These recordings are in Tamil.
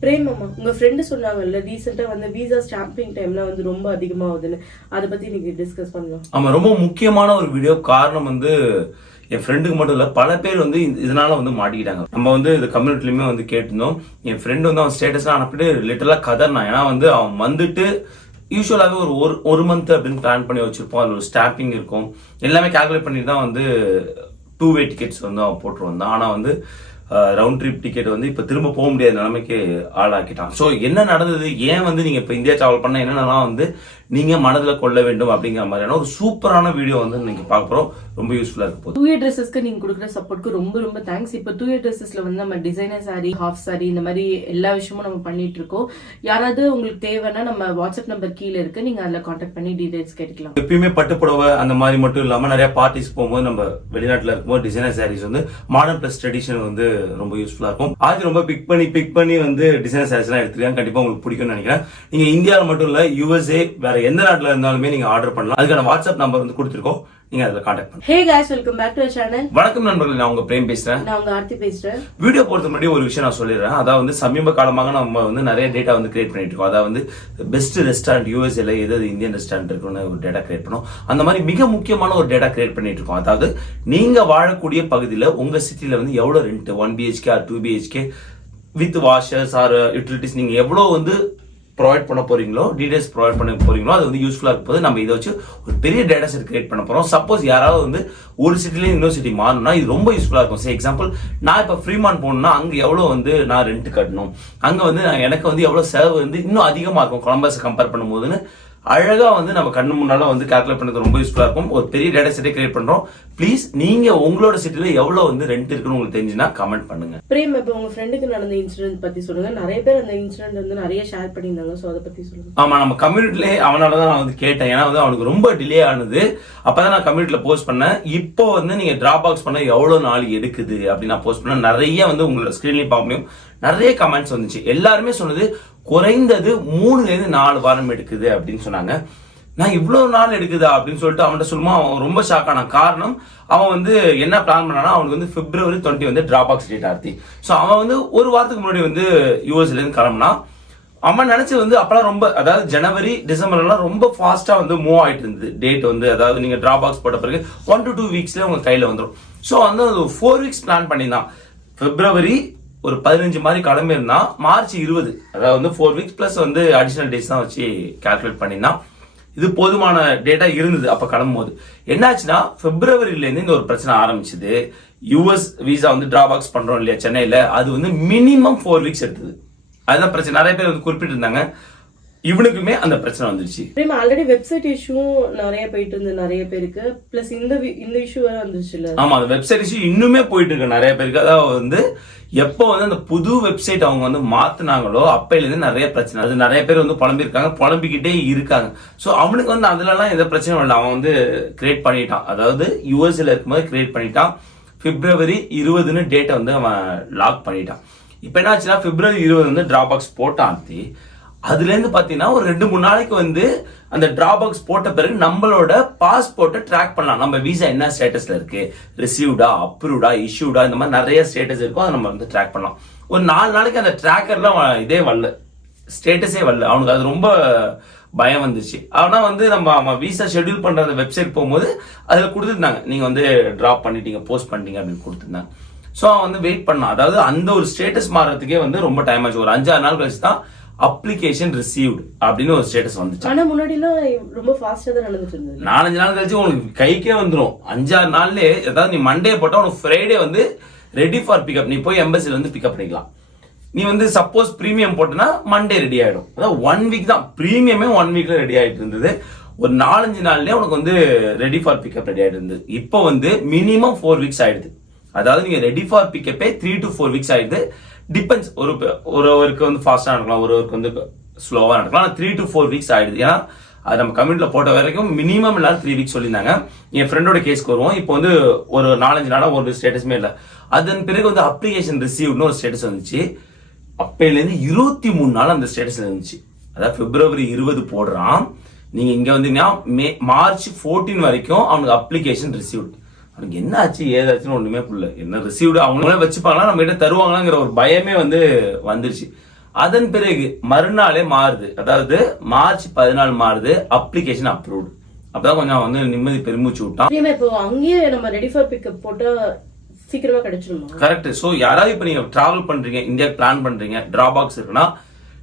பிரேம் அம்மா, உங்க ஃப்ரெண்டு சொன்னாங்கல்ல ரீசெண்டா வந்து விசா ஸ்டாம்பிங் டைம்ல வந்து ரொம்ப அதிகமாகுதுன்னு, அதை பத்தி நீங்க டிஸ்கஸ் பண்ணலாம். ஆமா, ரொம்ப முக்கியமான ஒரு வீடியோ. காரணம் வந்து என் ஃப்ரெண்டுக்கு மட்டும் இல்ல, பல பேர் வந்து இதனால வந்து மாட்டிக்கிட்டாங்க. நம்ம வந்து இந்த கம்யூனிட்டிலுமே வந்து கேட்டிருந்தோம். என் ஃப்ரெண்டு வந்து அவன் ஸ்டேட்டஸ்லாம் அனுப்பிட்டு லிட்டரலா கதர்னான். ஏன்னா வந்து அவன் வந்துட்டு யூஸ்வலாகவே ஒரு மந்த் அப்படின்னு பிளான் பண்ணி வச்சிருப்போம். அதில் ஒரு ஸ்டாம்பிங் இருக்கும், எல்லாமே கால்குலேட் பண்ணிட்டு தான் வந்து 2 வே டிக்கெட்ஸ் வந்து அவன் போட்டு வந்தான். ஆனால் வந்து ரவுண்ட் ட்ரிப் டிக்கெட் வந்து இப்போ திரும்ப போக முடியாத நிலைமைக்கு ஆளாக்கிட்டான். ஸோ என்ன நடந்தது, ஏன் வந்து நீங்கள் இப்போ இந்தியா டிராவல் பண்ண என்னென்னலாம் வந்து நீங்கள் மனதில் கொள்ள வேண்டும் அப்படிங்கிற மாதிரியான ஒரு சூப்பரான வீடியோ வந்து நீங்கள் பார்க்க போகிறோம். ரொம்ப யூஸ்ஃபுல்லாக இருக்க போகுது. 2A ட்ரெஸ்ஸஸ்க்கு நீங்கள் கொடுக்குற சப்போர்ட்க்கு ரொம்ப ரொம்ப தேங்க்ஸ். இப்போ 2A ட்ரெஸ்ஸஸ்ல வந்து நம்ம டிசைனர் சாரி, ஹாஃப் சாரி, இந்த மாதிரி எல்லா விஷயமும் நம்ம பண்ணிட்டு இருக்கோம். யாராவது உங்களுக்கு தேவைன்னா நம்ம வாட்ஸ்அப் நம்பர் கீழே இருக்கு, நீங்க அதில் கான்டாக்ட் பண்ணி டீடைல்ஸ் கேட்டுக்கலாம். எப்பயுமே பட்டுப்புடவை அந்த மாதிரி மட்டும் இல்லாமல் நிறைய பார்ட்டிஸ் போகும்போது நம்ம வெளிநாட்டில் இருக்கும்போது டிசைனர் சாரீஸ் வந்து மாடர்ன் பிளஸ் ட்ரெடிஷன் வந்து ரொம்ப யூஸ்ஃபுல்லா இருக்கும். அது ரொம்ப பிக் பண்ணி வந்து டிசைனர் சாரீஸ் எல்லாம் எடுத்துக்கலாம். கண்டிப்பா உங்களுக்கு பிடிக்கும்னு நினைக்கிறேன். நீங்க இந்தியாவில் மட்டும் இல்ல, USA வேற எந்த நாட்டில் இருந்தாலுமே நீங்க ஆர்டர் பண்ணலாம். அதுக்கான வாட்ஸ்அப் நம்பர் வந்து கொடுத்துருக்கோம், நீங்க அதுல கான்டாக்ட் பண்ணுங்க. Hey guys, welcome back to our channel. வணக்கம் நண்பர்களே, நான் உங்க பிரேம் பேசுறேன். நான் உங்க ஆர்த்தி பேசுறேன். வீடியோ போறதுக்கு முன்னாடி ஒரு விஷயம் நான் சொல்லிடுறேன். அதாவது வந்து சமீப காலமாக நம்ம வந்து நிறைய டேட்டா வந்து கிரியேட் பண்ணிட்டு இருக்கோம். அதாவது வந்து பெஸ்ட் ரெஸ்டாரண்ட் USAல எது இந்தியன் ரெஸ்டாரண்ட் இருக்குன்னு ஒரு டேட்டா கிரியேட் பண்ணோம். அந்த மாதிரி மிக முக்கியமான ஒரு டேட்டா கிரியேட் பண்ணிட்டு இருக்கோம். அதாவது நீங்க வாழக்கூடிய பகுதியில் உங்க சிட்டில வந்து எவ்வளவு rent, 1 BHK or 2 BHK with washers or utilities நீங்க எவ்வளவு வந்து ப்ரொவைட் பண்ண போறீங்களோ, டீடைல்ஸ் ப்ரொவைட் பண்ண போறீங்களோ, அது வந்து யூஸ்ஃபுல்லா இருப்போது. நம்ம இதை வச்சு ஒரு பெரிய டேட்டா செட் கிரியேட் பண்ண போறோம். சப்போஸ் யாராவது வந்து ஒரு சிட்டில இன்னொரு சிட்டி மாறணும்னா இது ரொம்ப யூஸ்ஃபுல்லா இருக்கும். சே எக்ஸாம்பிள், நான் இப்ப ஃப்ரீமான் போகணும்னா அங்க எவ்வளவு வந்து நான் ரெண்ட் கட்டணும், அங்க வந்து எனக்கு வந்து எவ்வளவு செலவு வந்து இன்னும் அதிகமா இருக்கும் கொலம்பஸ் கம்பேர் பண்ணும் போதுன்னு அழகா வந்து நம்ம கண்ணு முன்னால வந்து கால்குலேட் பண்ணது ரொம்ப யூஸ்ஃபுல்லா இருக்கும். ஒரு பெரிய டேட்டா செட்டை கிரியேட் பண்றோம். ப்ளீஸ் நீங்க உங்களோட சிட்டில எவ்வளவு வந்து ரெண்ட் இருக்குன்னு உங்களுக்கு தெரிஞ்சுன்னா கமெண்ட் பண்ணுங்க. பிரேம், இப்போ உங்க ஃப்ரெண்டுக்கு நடந்த இன்சிடென்ட் பத்தி சொல்லுங்க. நிறைய பேர் அந்த இன்சிடென்ட் வந்து நிறைய ஷேர் பண்ணியிருந்தாங்க. சோ அதை பத்தி சொல்லுங்க. ஆமா, நம்ம கம்யூனிட்டிலே அவனாலதான் நான் வந்து கேட்டேன். ஏன்னா வந்து அவனுக்கு ரொம்ப டிலே ஆனது. அப்பதான் நான் கம்யூனிட்டில போஸ்ட் பண்ணேன். இப்போ வந்து நீங்க டிராப் பாக்ஸ் பண்ண எவ்வளவு நாள் எடுக்குது அப்படின்னு நான் போஸ்ட் பண்ணேன். நிறைய வந்து உங்களோட ஸ்கிரீன்லயும் பார்க்க முடியும், நிறைய கமெண்ட்ஸ் வந்துச்சு. எல்லாருமே சொன்னது குறைந்தது 3-4 வாரம் எடுக்குது அப்படின்னு சொன்னாங்க. நான் இவ்வளவு நாள் எடுக்குதா அப்படின்னு சொல்லிட்டு அவன்கிட்ட சொல்லுமா, அவன் ரொம்ப ஷாக் ஆனான். காரணம், அவன் வந்து என்ன பிளான் பண்ணானா, அவனுக்கு வந்து February 20 வந்து டிராப் பாக்ஸ் டேட் ஆர்த்தி. ஸோ அவன் வந்து ஒரு வாரத்துக்கு முன்னாடி வந்து யூஎஸ்ல இருந்து கிளம்புனா. அவன் நினைச்சு வந்து அப்பெல்லாம் ரொம்ப, அதாவது ஜனவரி டிசம்பர்லாம் ரொம்ப ஃபாஸ்டா வந்து மூவ் ஆயிட்டு இருந்தது டேட் வந்து. அதாவது நீங்க டிராப் பாக்ஸ் போட்ட பிறகு 1 to 2 வீக்ஸ்ல உங்க கையில வந்துடும். ஸோ வந்து 4 வீக்ஸ் பிளான் பண்ணியிருந்தான். February ஒரு 15 மாதிரி கிளம்பி இருந்தா, March 20, அதாவது வந்து 4 வீக்ஸ் பிளஸ் வந்து அடிஷனல் டேஸ் தான் வச்சு கால்குலேட் பண்ணியிருந்தான். இது போதுமான டேட்டா இருந்தது. அப்ப கிளம்பும் போது என்னாச்சுன்னா, Februaryல இருந்து இந்த ஒரு பிரச்சனை ஆரம்பிச்சது. US விசா வந்து டிராபாக்ஸ் பண்றோம் இல்லையா சென்னையில, அது வந்து மினிமம் 4 வீக்ஸ் எடுத்தது. அதுதான் பிரச்சனை. நிறைய பேர் வந்து குறிப்பிட்டு இருந்தாங்க. இவனுக்குமே அந்த பிரச்சனை வந்துருச்சு. ஆல்ரெடி வெப்சைட் இஷ்யூ நிறைய போயிட்டு இருந்து நிறைய பேருக்கு, பிளஸ் இந்த இஷ்யூ வேற வந்துருச்சுல. ஆமா, அந்த வெப்சைட் இஷ்யூ இன்னுமே போயிட்டு இருக்கு நிறைய பேருக்கு. அதாவது வந்து எப்போ வந்து அந்த புது வெப்சைட் அவங்க வந்து மாத்தினாங்களோ அப்பையில இருந்து நிறைய பிரச்சனை. அது நிறைய பேர் வந்து புலம்பிருக்காங்க, புலம்பிக்கிட்டே இருக்காங்க. சோ அவனுக்கு வந்து அதுல எல்லாம் எந்த பிரச்சனையும் இல்லை. அவன் வந்து கிரியேட் பண்ணிட்டான். அதாவது USல இருக்கும்போது கிரியேட் பண்ணிட்டான். February 20 டேட்டை வந்து அவன் லாக் பண்ணிட்டான். இப்ப என்ன ஆச்சுன்னா, February 20 வந்து டிராப் பாக்ஸ் போட்டான். அதுல இருந்து பாத்தீங்கன்னா ஒரு 2-3 நாளைக்கு வந்து அந்த டிராப் பாக்ஸ் போட்ட பிறகு நம்மளோட பாஸ்போர்ட்டை ட்ராக் பண்ணலாம். நம்ம விசா என்ன ஸ்டேட்டஸ்ல இருக்கு, ரிசீவ்டா, அப்ரூவ்டா, இஷ்யூடா, இந்த மாதிரி நிறைய ஸ்டேட்டஸ் இருக்கும். அதை நம்ம வந்து ட்ராக் பண்ணலாம். ஒரு 4 நாளைக்கு அந்த ட்ராக்கர்லாம் இதே வரல, ஸ்டேட்டஸே வரல. அவனுக்கு அது ரொம்ப பயம் வந்துச்சு. ஆனா வந்து நம்ம விசா ஷெட்யூல் பண்ற அந்த வெப்சைட் போகும்போது அதுல கொடுத்துருந்தாங்க, நீங்க வந்து டிராப் பண்ணிட்டீங்க, போஸ்ட் பண்ணிட்டீங்க அப்படின்னு கொடுத்துருந்தாங்க. ஸோ அவன் வந்து வெயிட் பண்ணான். அதாவது அந்த ஒரு ஸ்டேட்டஸ் மாறதுக்கே வந்து ரொம்ப டைம் ஆச்சு. ஒரு 5-6 நாள் கழிச்சு தான் அப்ளிகேஷன் ரிசீவ்ட் அப்படின்னு ஒரு ஸ்டேட்டஸ் வந்துச்சு. ஆனா முன்னாடிலாம் ரொம்ப ஃபாஸ்டா தான் நடந்துட்டு இருந்தது. 4-5 நாள் கழிச்சு உங்களுக்கு கைக்கே வந்துடும். 5-6 நாள்லயே, அதாவது நீ மண்டே போட்டா உனக்கு ஃப்ரைடே வந்து ரெடி ஃபார் பிக்கப். நீ போய் எம்பசில வந்து பிக்கப் பண்ணிக்கலாம். நீ வந்து சப்போஸ் பிரீமியம் போட்டனா மண்டே ரெடி ஆயிடும். அதாவது 1 வீக் தான். பிரீமியமே 1 வீக்ல ரெடி ஆயிட்டு இருந்தது. ஒரு 4-5 நாள்லயே உனக்கு வந்து ரெடி ஃபார் பிக்கப் ரெடி ஆயிட்டு இருந்தது. இப்போ வந்து மினிமம் 4 வீக்ஸ் ஆயிடுது. அதாவது நீங்க ரெடி ஃபார் பிக்கப்பே 3 to 4 வீக்ஸ் ஆயிடுது. டிபெண்ட்ஸ், ஒருவருக்கு வந்து ஃபாஸ்டா நடக்கலாம், ஒருவருக்கு வந்து ஸ்லோவா நடக்கலாம். 3 to 4 வீக்ஸ் ஆயிடுது. ஏன்னா அது நம்ம கம்யூனிட்டில போட்ட வரைக்கும் மினிமம் எல்லாரும் 3 வீக்ஸ் சொல்லியிருந்தாங்க. என் ஃப்ரெண்டோட கேஸ்க்கு வருவோம். இப்போ வந்து ஒரு 4-5 நாளா ஒரு ஸ்டேட்டஸுமே இல்லை. அதன் பிறகு வந்து அப்ளிகேஷன் ரிசீவ்னு ஒரு ஸ்டேட்டஸ் வந்துச்சு. அப்பையில இருந்து 23 நாள் அந்த ஸ்டேட்டஸ்ல இருந்துச்சு. அதாவது February 20 போடுறான். நீங்க இங்க வந்தீங்கன்னா March 14 வரைக்கும் அவனுக்கு அப்ளிகேஷன் ரிசீவ்ட். அவனுக்கு என்ன ஆச்சு ஏதாச்சுன்னு ஒண்ணுமே புரியல. என்ன ரிசீவ்டு அவங்களே வச்சுப்பாங்களா, நம்ம கிட்ட தருவாங்களாங்கிற ஒரு பயமே வந்து வந்துருச்சு. அதன் பிறகு மறுநாளே மாறுது, அதாவது மார்ச் 14 மாறுது, அப்ளிகேஷன் அப்ரூவ்டு. அப்பதான் கொஞ்சம் வந்து நிம்மதி பெருமூச்சு விட்டான். இப்போ அங்கேயே நம்ம ரெடி ஃபார் பிக்கப் போட்டு சீக்கிரமா கிடைச்சிருமா? கரெக்ட். சோ யாராவது இப்ப நீங்க டிராவல் பண்றீங்க, இந்தியா பிளான் பண்றீங்க, டிராபாக்ஸ் இருக்குன்னா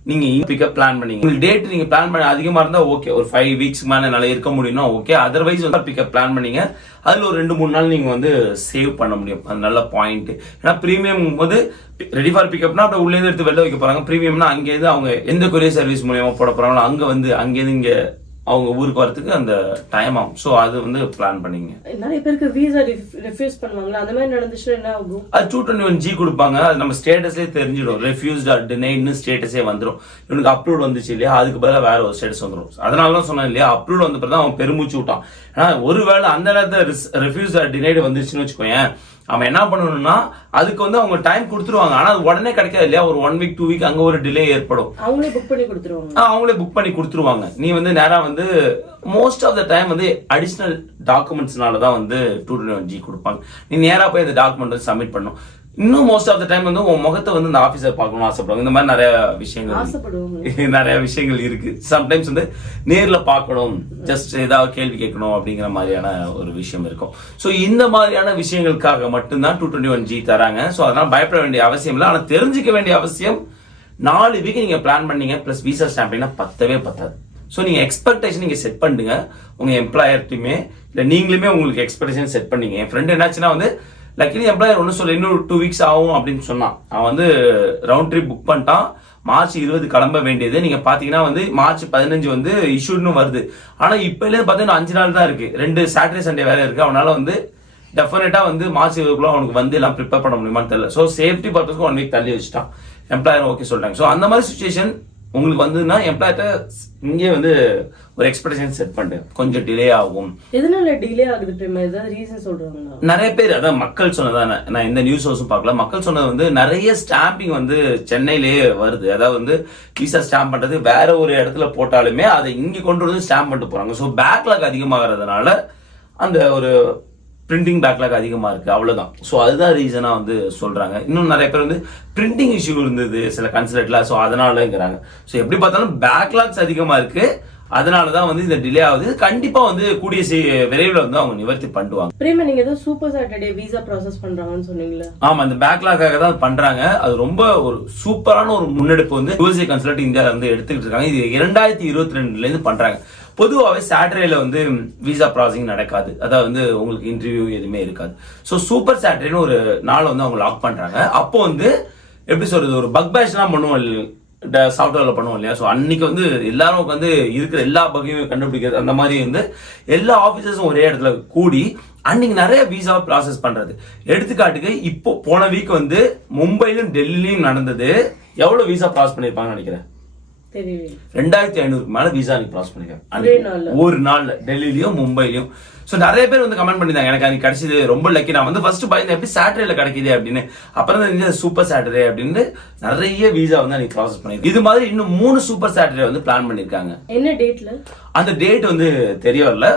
நீங்க பிக்கப் பிளான் பண்ணீங்க. உங்களுக்கு டேட் நீங்க பிளான் பண்ண அதிகமா இருந்தா ஓகே, ஒரு 5 வீக்ஸ் மேல என்னால இருக்க முடியும்னா ஓகே. அதர்வைஸ் வந்து பிக்கப் பிளான் பண்ணீங்க, அதுல ஒரு 2-3 நாள் நீங்க வந்து சேவ் பண்ண முடியும். அது நல்ல பாயிண்ட். ஏன்னா பிரீமியம் போது ரெடி ஃபார் பிக்கப்னா அப்ப உள்ளே எடுத்து வெளில வைக்க போறாங்க. பிரீமியம்னா அங்கேருந்து அவங்க எந்த கொரியர் சர்வீஸ் மூலியமா போட போறாங்களோ அங்க வந்து அங்கேருந்து இங்க அவங்க ஊருக்கு வரதுக்கு அந்த டைம் ஆகும். சோ அது வந்து பிளான் பண்ணீங்க. நிறைய பேருக்கு வீசா ரெஃப்யூஸ் பண்ணுவாங்களா, அந்த மாதிரி நடந்துச்சுன்னா என்ன ஆகும்? அது 221G கொடுப்பாங்க. அது நம்ம ஸ்டேட்டஸ்லேயே தெரிஞ்சிடும். ரெஃப்யூஸ்ட் ஆர் டினைட்னு ஸ்டேட்டஸே வந்துடும். இவனுக்கு அப்ரூவ் வந்துச்சு இல்லையா, அதுக்கு பதிலாக வேற ஒரு ஸ்டேட்டஸ் வந்துடும். அதனால தான் சொன்னேன் இல்லையா, அப்ரூவ் வந்த பிறகு அவன் பெருமூச்சு விட்டான். ஏன்னா ஒருவேளை அந்த நேரத்தில் ரெஃப்யூஸ் ஆர் டினைடு வந்துச்சுன்னு வச்சுக்கோயேன், அவன் என்ன பண்ணணும்னா அதுக்கு வந்து அவங்க டைம் கொடுத்துருவாங்க. ஆனா அது உடனே கிடைக்காது இல்லையா, ஒரு 1 வீக் 2 வீக் அங்க ஒரு டிலே ஏற்படும். அவங்களே புக் பண்ணி கொடுத்துருவாங்க. அவங்களே புக் பண்ணி கொடுத்துருவாங்க. நீ வந்து நேரா வந்து மோஸ்ட் ஆஃப் த டைம் வந்து அடிஷனல் டாக்குமெண்ட்ஸ்னால தான் வந்து 221G கொடுப்பாங்க. நீ நேரா போய் அந்த டாக்குமெண்ட் வந்து சப்மிட் பண்ணணும். இன்னும் மோஸ்ட் ஆஃப் த டைம் வந்து உன் முகத்தை வந்து இந்த ஆபீசர் பார்க்கணும்னு ஆசைப்படுவாங்க. இந்த மாதிரி நிறைய விஷயங்கள் இருக்கு. சம்டைம்ஸ் வந்து நேர்ல பார்க்கணும், ஜஸ்ட் ஏதாவது கேள்வி கேட்கணும் அப்படிங்கிற மாதிரியான ஒரு விஷயம் இருக்கும். ஸோ இந்த மாதிரியான விஷயங்களுக்காக மட்டும்தான் 221G தராங்க. ஸோ அதனால பயப்பட வேண்டிய அவசியம் இல்லை. ஆனால் தெரிஞ்சுக்க வேண்டிய அவசியம், 4 வீக் நீங்க பிளான் பண்ணீங்க பிளஸ் விசா ஸ்டாம்பிங்னா பத்தவே பத்தாது. ஸோ நீங்க எக்ஸ்பெக்டேஷன் நீங்க செட் பண்ணுங்க. உங்க எம்ப்ளாயர்ட்டையுமே இல்லை நீங்களுமே உங்களுக்கு எக்ஸ்பெக்டேஷன் செட் பண்ணீங்க. என் ஃப்ரெண்ட் என்னாச்சுன்னா வந்து லக்கிலி எம்ப்ளாயர் ஒன்றும் சொல்ல, இன்னும் 2 வீக்ஸ் ஆகும் அப்படின்னு சொன்னான். அவன் வந்து ரவுண்ட் ட்ரிப் புக் பண்ணிட்டான். மார்ச் 20 கிளம்ப வேண்டியது. நீங்க பாத்தீங்கன்னா வந்து மார்ச் 15 வந்து இஷ்யூன்னு வருது. ஆனா இப்பல பாத்தீங்கன்னா 5 நாள் தான் இருக்கு. 2 சாட்டர்டே சண்டே வேலை இருக்கு. அவனால வந்து டெஃபினட்டா வந்து மார்ச் 20 அவனுக்கு வந்து எல்லாம் ப்ரிப்பேர் பண்ண முடியுமான்னு தெரியல. ஸோ சேஃப்டி பர்பஸ்க்கு 1 வீக் தள்ளி வச்சுட்டான். எம்ப்ளாயர் ஓகே சொல்றாங்க. ஸோ அந்த மாதிரி சுச்சுவேஷன் உங்களுக்கு வந்ததுன்னா எம்ப்ளாயர்ட்ட இங்கே வந்து ஒரு எக்ஸ்பெக்டேஷன் செட் பண்ணு. கொஞ்சம் டிலே ஆகும். எதனால டிலே ஆகுது? ஏதாவது ரீசன் சொல்றாங்க நிறைய பேர். அதான் மக்கள் சொன்னதானே, நான் இந்த நியூஸ் ஹவுஸும் பார்க்கல. மக்கள் சொன்னது வந்து நிறைய ஸ்டாம்பிங் வந்து சென்னையிலேயே வருது. அதாவது வந்து விசா ஸ்டாம்ப் பண்றது வேற ஒரு இடத்துல போட்டாலுமே அதை இங்க கொண்டு வந்து ஸ்டாம்ப் பண்ணிட்டு போறாங்க. ஸோ பேக்லாக் அதிகமாகிறதுனால அந்த ஒரு பிரிண்டிங் பேக்லாக் அதிகமா இருக்கு, அவ்வளவுதான். ஸோ அதுதான் ரீசனா வந்து சொல்றாங்க. இன்னும் நிறைய பேர் வந்து பிரிண்டிங் இஷ்யூ இருந்தது சில கன்சுலேட்ல, ஸோ அதனாலங்கிறாங்க. ஸோ எப்படி பார்த்தாலும் பேக்லாக்ஸ் அதிகமா இருக்கு, அதனாலதான் வந்து இந்த டிலே ஆகுது. கண்டிப்பா வந்து கூடிய விரைவில் வந்து அவங்க நிவர்த்தி பண்ணுவாங்க. பிரேமா, நீங்க ஏதோ சூப்பர் சாட்டர்டே விசா ப்ராசஸ் பண்றாங்கன்னு சொன்னீங்களா? ஆமா, இந்த பேக்லாக்காக தான் பண்றாங்க. அது ரொம்ப ஒரு சூப்பரான ஒரு முன்னெடுப்பு வந்து USA கன்சுலேட் இந்தியால வந்து எடுத்துக்கிட்டு இருக்காங்க. இது 2022 இருந்து பண்றாங்க. பொதுவாகவே சாட்டர்டேல வந்து விசா ப்ராசஸிங் நடக்காது. அதாவது வந்து உங்களுக்கு இன்டர்வியூ எதுவுமே இருக்காது. ஸோ சூப்பர் சாட்டர்டேன்னு ஒரு நாள் வந்து அவங்க லாக் பண்றாங்க. அப்போ வந்து எப்படி சொல்றது, ஒரு பக் பேஷ் எல்லாம் பண்ணுவோம் சாஃப்ட்வேர்ல பண்ணுவோம் இல்லையா. ஸோ அன்னைக்கு வந்து எல்லாரும் வந்து இருக்கிற எல்லா பகையும் கண்டுபிடிக்கிறது, அந்த மாதிரி வந்து எல்லா ஆபீசர்ஸும் ஒரே இடத்துல கூடி அன்னைக்கு நிறைய விசா ப்ராசஸ் பண்றது. எடுத்துக்காட்டுக்கு இப்போ போன வீக் வந்து மும்பையிலும் டெல்லியிலும் நடந்தது. எவ்வளவு விசா ப்ராசஸ் பண்ணிருப்பாங்கன்னு நினைக்கிறேன்? 2500 மேல விசா நீ ப்ராசஸ் பண்ணிருக்கேன் ஒரு நாள்ல, டெல்லியிலயும் மும்பையிலயும். சோ நிறைய பேர் வந்து கமெண்ட் பண்ணிருந்தாங்க, எனக்கு அன்னைக்கு கிடைச்சது ரொம்ப லக்கி. நான் வந்து ஃபர்ஸ்ட் பயந்து எப்படி சாட்டர்டேல கிடைக்குது அப்படின்னு, அப்புறம் தான் சூப்பர் சாட்டர்டே அப்படின்னு நிறைய விசா வந்து அன்னைக்கு ப்ராசஸ் பண்ணிருக்கேன். இது மாதிரி இன்னும் 3 சூப்பர் சாட்டர்டே வந்து பிளான் பண்ணிருக்காங்க. என்ன டேட்ல? அந்த டேட் வந்து தெரிய வரல.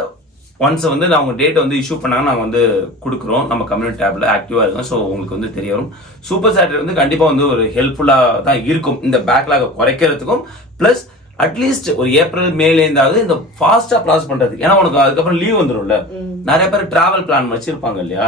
ஒன்ஸ் வந்து அவங்க டேட் வந்து இஷ்யூ பண்ணாங்க, நாங்கள் வந்து கொடுக்குறோம். நம்ம கம்யூனிட்டி டேப்ல ஆக்டிவா இருக்கும். ஸோ உங்களுக்கு வந்து தெரிய வரும். சூப்பர் சாட்டர்டே வந்து கண்டிப்பா வந்து ஒரு ஹெல்ப்ஃபுல்லா தான் இருக்கும் இந்த பேக்லாக குறைக்கிறதுக்கும். பிளஸ் அட்லீஸ்ட் ஒரு ஏப்ரல் மேல இருந்தாவது இந்த ஃபாஸ்டா ப்ராசஸ் பண்றது. ஏன்னா உனக்கு அதுக்கப்புறம் லீவ் வந்துடும்ல. நிறைய பேர் டிராவல் பிளான் வச்சிருப்பாங்க இல்லையா,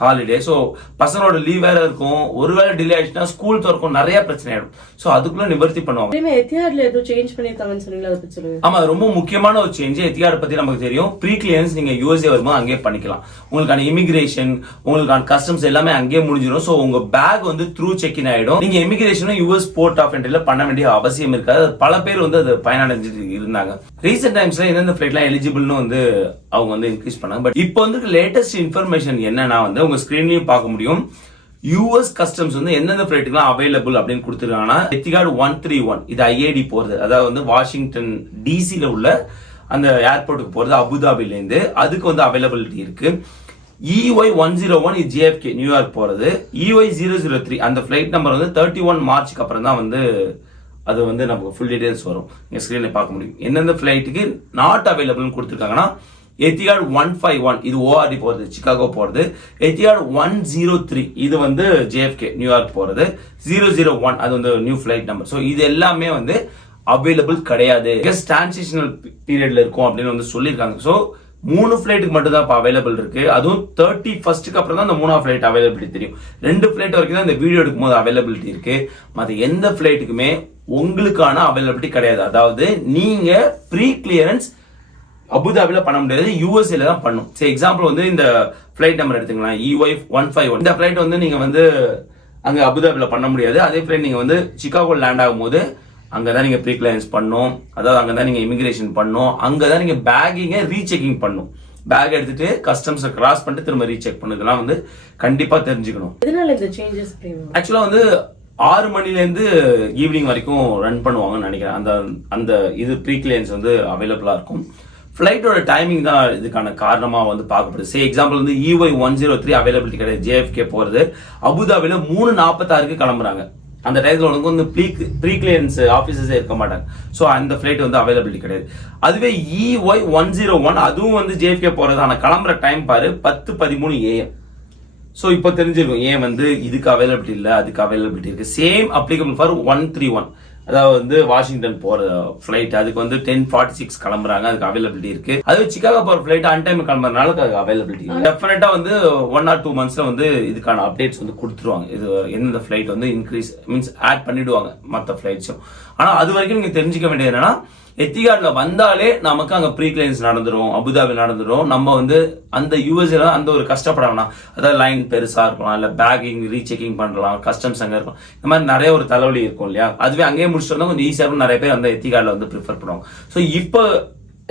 ஹாலிடே. சோ பசங்களோட லீவ் வேற இருக்கும். ஒருவேளை டிலே ஆயிடுச்சுன்னா ஸ்கூல் திறக்கும், நிறைய பிரச்சனை ஆயிடும். சோ அதுக்குள்ள நிவர்த்தி பண்ணுவாங்க. எத்தியாட்ல ஏதோ சேஞ்ச் பண்ணிருக்காங்கன்னு சொன்னீங்களா, அதை பத்தி சொல்லுங்க. ஆமா, ரொம்ப முக்கியமான ஒரு சேஞ்ச். எத்தியாட் பத்தி நமக்கு தெரியும். ப்ரீ கிளியரன்ஸ் நீங்க USA வரும்போது அங்கேயே பண்ணிக்கலாம். உங்களுக்கான இமிகிரேஷன், உங்களுக்கான கஸ்டம்ஸ் எல்லாமே அங்கேயே முடிஞ்சிடும். சோ உங்க பேக் வந்து த்ரூ செக் இன் ஆயிடும். நீங்க இமிகிரேஷனும் US போர்ட் ஆஃப் என்ட்ரில பண்ண வேண்டிய அவசியம் இருக்காது. பல பேர் வந்து அது பயனடைஞ்சிட்டு இருந்தாங்க. ரீசெண்ட் டைம்ஸ்ல எந்தெந்த ஃபிளைட்லாம் எலிஜிபிள்னு வந்து அவங்க வந்து இன்க்ரீஸ் பண்ணாங்க. பட் இப்போ வந்து லேட்டஸ்ட் இன்ஃபர்மேஷன் என்னன்னா வந்து உங்க ஸ்கிரீன்லயும் பார்க்க முடியும். US கஸ்டம்ஸ் வந்து எந்தெந்த ஃபிளைட்டுக்குலாம் அவைலபிள் அப்படின்னு கொடுத்துருக்காங்கன்னா, எத்திகாட் 131 இது IAD போறது, அதாவது வந்து வாஷிங்டன் டிசில உள்ள அந்த ஏர்போர்ட்டுக்கு போறது அபுதாபில இருந்து, அதுக்கு வந்து அவைலபிலிட்டி இருக்கு. EY101 இது JFK நியூயார்க் போறது. EY003 அந்த ஃபிளைட் நம்பர் வந்து 31 மார்ச்சுக்கு அப்புறம் தான் வந்து அது வந்து நமக்கு ஃபுல் டீடைல்ஸ் வரும். நீங்க ஸ்கிரீன்ல பார்க்க முடியும். எந்தெந்த ஃபிளைட்டுக்கு நாட் அவைலபிள்னு கொடுத்துருக்காங்கன்னா எத்திஹாட் 151 இது ஓஆர்டி போறது, சிகாகோ போறது. எத்திஹாட் 103 இது வந்து JFK நியூயார்க் போறது. 001 அது வந்து நியூ ஃபிளைட் நம்பர். ஸோ இது எல்லாமே வந்து அவைலபிள் கிடையாது, டிரான்சிஷனல் பீரியட்ல இருக்கும் அப்படின்னு வந்து சொல்லியிருக்காங்க. ஸோ 3 ஃபிளைட்டுக்கு மட்டும் தான் இப்போ அவைலபிள் இருக்கு. அதுவும் 31st அப்புறம் தான் அந்த 3ஆம் ஃபிளைட் அவைலபிலிட்டி தெரியும். 2 ஃபிளைட் வரைக்கும் தான் இந்த வீடியோ எடுக்கும் போது அவைலபிலிட்டி இருக்கு. மற்ற எந்த ஃபிளைட்டுக்குமே உங்களுக்கான அவைலபிலிட்டி கிடையாது. அதாவது நீங்க ப்ரீ கிளியரன்ஸ் அபுதாபில பண்ண முடியாது, யூஎஸ்ஏல தான் பண்ணும். சரி, எக்ஸாம்பிள் வந்து இந்த ஃபிளைட் நம்பர் எடுத்துக்கலாம், EY 151. இந்த ஃபிளைட் வந்து நீங்க வந்து அங்க அபுதாபில பண்ண முடியாது. அதே ஃபிளைட் நீங்க வந்து சிகாகோ லேண்ட் ஆகும்போது அங்கதான் நீங்க ப்ரீ கிளியரன்ஸ் பண்ணும். அதாவது அங்கதான் நீங்க இமிகிரேஷன் பண்ணும். அங்கதான் நீங்க பேக்கிங்க ரீசெக்கிங் பண்ணும். பேக் எடுத்துட்டு கஸ்டம்ஸ் கிராஸ் பண்ணிட்டு திரும்ப ரீசெக் பண்ணும். இதெல்லாம் வந்து கண்டிப்பா தெரிஞ்சுக்கணும். இதனால இந்த சேஞ்சஸ் ஆக்சுவலா வந்து 6 மணில இருந்து ஈவினிங் வரைக்கும் ரன் பண்ணுவாங்கன்னு நினைக்கிறேன். அந்த இது ப்ரீ கிளியரன்ஸ் வந்து அவைலபிளா இருக்கும். ஃபிளைட்டோட டைமிங் தான் இதுக்கான காரணமா வந்து பார்க்கப்படுது. சே எக்ஸாம்பிள் வந்து EY 103 அவைலபிலிட்டி கிடையாது, JFK போறது. அபுதாபில 3:46 கிளம்புறாங்க. அந்த டைத்துல உனக்கு வந்து ப்ரீ கிளியரன்ஸ் ஆபீசர்ஸே இருக்க மாட்டாங்க. ஸோ அந்த ஃபிளைட் வந்து அவைலபிலிட்டி கிடையாது. அதுவே EY 101 அதுவும் வந்து JFK போறது. ஆனா கிளம்புற டைம் பாரு 10:13 AM. ஸோ இப்போ தெரிஞ்சிருக்கும் ஏன் வந்து இதுக்கு அவைலபிலிட்டி இல்லை, அதுக்கு அவைலபிலிட்டி இருக்கு. சேம் அப்ளிகபிள் ஃபார் 131, அதாவது வந்து வாஷிங்டன் போற ஃபிளைட். அதுக்கு வந்து 10:46 கிளம்புறாங்க, அதுக்கு அவைலபிலிட்டி இருக்கு. அது சிகாகோ போற ஃபிளைட் அன் டைம் கிளம்புறதுனால அதுக்கு அவைலபிலிட்டி டெஃபினட்டா வந்து 1 or 2 monthsல வந்து இதுக்கான அப்டேட்ஸ் வந்து கொடுத்துருவாங்க. இது எந்த ஃபிளைட் வந்து இன்க்ரீஸ் மீன்ஸ் ஆட் பண்ணிடுவாங்க மற்ற ஃபிளைட்ஸும். ஆனா அது வரைக்கும் நீங்க தெரிஞ்சுக்க வேண்டியது என்னன்னா, எத்திஹாட்ல வந்தாலே நமக்கு அங்க ப்ரீ கிளியரன்ஸ் நடந்துரும், அபுதாபி நடந்துரும். நம்ம வந்து அந்த யூஎஸ்ஏல அந்த ஒரு கஷ்டப்பட வேணாம். அதாவது லைன் பெருசா இருக்கலாம், இல்ல பேக்கிங் ரீசெக்கிங் பண்ணலாம், கஸ்டம்ஸ் அங்க இருக்கும், இந்த மாதிரி நிறைய ஒரு தலைவலி இருக்கும் இல்லையா. அதுவே அங்கேயே முடிச்சுட்டு வந்தா கொஞ்சம் ஈஸியா இருக்கும். நிறைய பேர் அந்த எத்திஹாட்ல வந்து ப்ரிஃபர் பண்ணுவாங்க. ஸோ இப்போ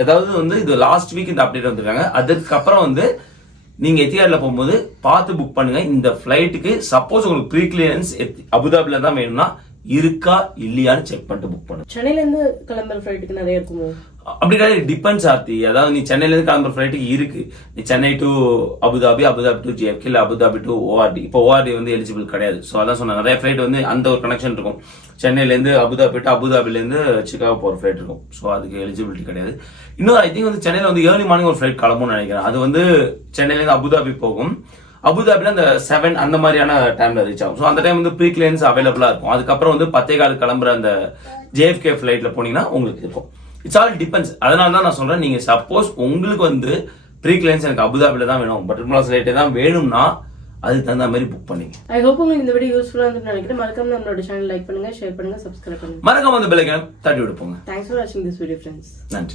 ஏதாவது வந்து இது லாஸ்ட் வீக் இந்த அப்டேட் வந்திருக்காங்க. அதுக்கப்புறம் வந்து நீங்க எத்திஹாட்ல போகும்போது பார்த்து புக் பண்ணுங்க. இந்த ஃபிளைட்டுக்கு சப்போஸ் உங்களுக்கு ப்ரீ கிளியரன்ஸ் அபுதாபில தான் வேணும்னா இருக்கா இல்லையான்னு செக் பண்ணிட்டு புக் பண்ணுங்க. சென்னையில இருந்து கிளம்புற ஃபிளைட்டுக்கு நிறைய இருக்குமோ? அப்படி கிடையாது, டிபெண்ட்ஸ் ஆர்த்தி. அதாவது நீ சென்னையில இருந்து கிளம்புற ஃபிளைட்டுக்கு இருக்கு. நீ Chennai to Abu Dhabi, Abu Dhabi to JFK, இல்ல அபுதாபி டு ORD. இப்போ ORD வந்து எலிஜிபிள் கிடையாது. ஸோ அதான் சொன்ன நிறைய ஃபிளைட் வந்து அந்த ஒரு கனெக்ஷன் இருக்கும். சென்னையில இருந்து அபுதாபி டு அபுதாபில இருந்து சிகாகோ போற ஃபிளைட் இருக்கும். ஸோ அதுக்கு எலிஜிபிலிட்டி கிடையாது. இன்னொரு ஐ திங்க் வந்து சென்னையில வந்து ஏர்லி மார்னிங் ஒரு ஃபிளைட் கிளம்பும்னு நினைக்கிறேன். அது வந்து சென்னையில இருந்து அபுதாபி போகும். அபுதாபில அந்த 7 அந்த மாதிரியான டைம்ல ரீச் ஆகும். ஸோ அந்த டைம் வந்து ப்ரீ கிளியரன்ஸ் அவைலபிளா இருக்கும். அதுக்கப்புறம் வந்து 10:15 கிளம்புற அந்த JFK ஃபிளைட்ல போனீங்கன்னா உங்களுக்கு இருக்கும். It's all depends. அதனால தான் நான் சொல்றேன், நீங்க சப்போஸ் உங்களுக்கு வந்து ப்ரீ கிளியரன்ஸ் எனக்கு அபுதாபில தான் வேணும், பட்டர்ஃபிளை ஃபிளைட் தான் வேணும்னா அதுக்கு தகுந்த மாதிரி புக் பண்ணிங்க. ஐ ஹோப் உங்களுக்கு இந்த வீடியோ யூஸ்ஃபுல்லா இருந்துன்னு நினைக்கிறேன். மறக்காம நம்மளோட சேனல் லைக் பண்ணுங்க, ஷேர் பண்ணுங்க, சப்ஸ்கிரைப் பண்ணுங்க. மறக்காம அந்த பெல் ஐகானை தட்டி விடுப்போங்க. தேங்க்ஸ் ஃபார் வாட்சிங் திஸ் வீடியோ ஃப்ரெண்ட்ஸ். நன்றி.